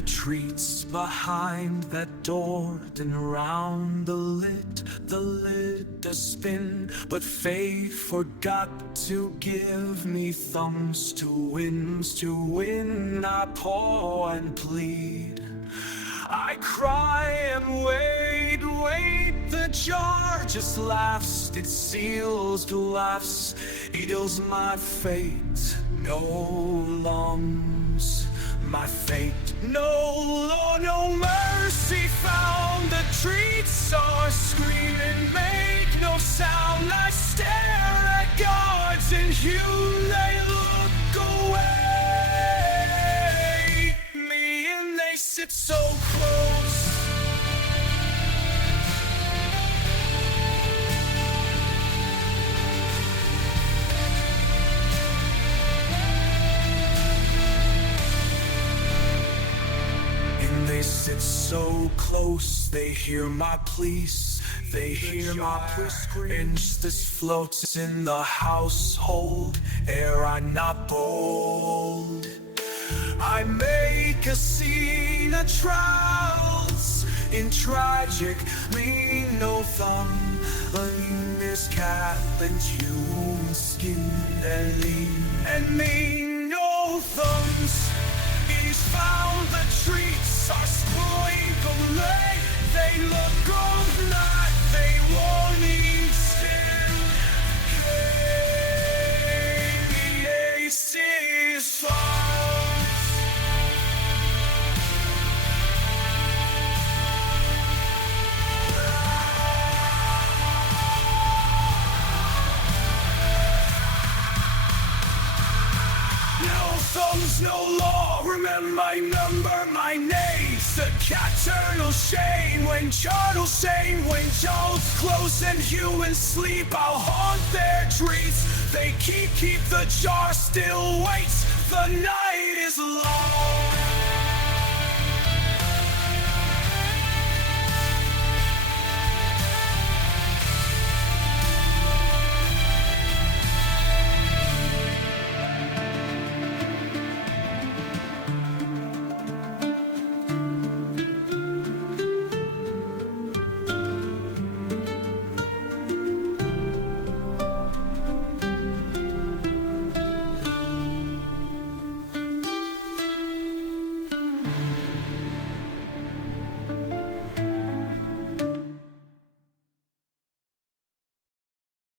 the treats behind that door, and round the lid a spin. But fate forgot to give me thumbs to win. I paw and plead, I cry and wait. The jar just laughs, it seals the laughs. It deals my fate, no lungs. My fate, no law, no mercy found. The treats are screaming, make no sound. I stare at guards and they look away. Me and they sit so close. They sit so close, they hear my pleas, they hear my prescriptions. This floats in the household, ere I not bold. I make a scene of trials, in tragic, mean no thumb. A miscap and human skin and lean, and mean no thumbs. He's found the treats are sprinkled late. They look of night, they won't eat still. Hey, is false. No thumbs, no law. Remember my name. The caternal shame when Charles shame. When Charles close and humans sleep, I'll haunt their trees. They keep the jar still waits. The night is long.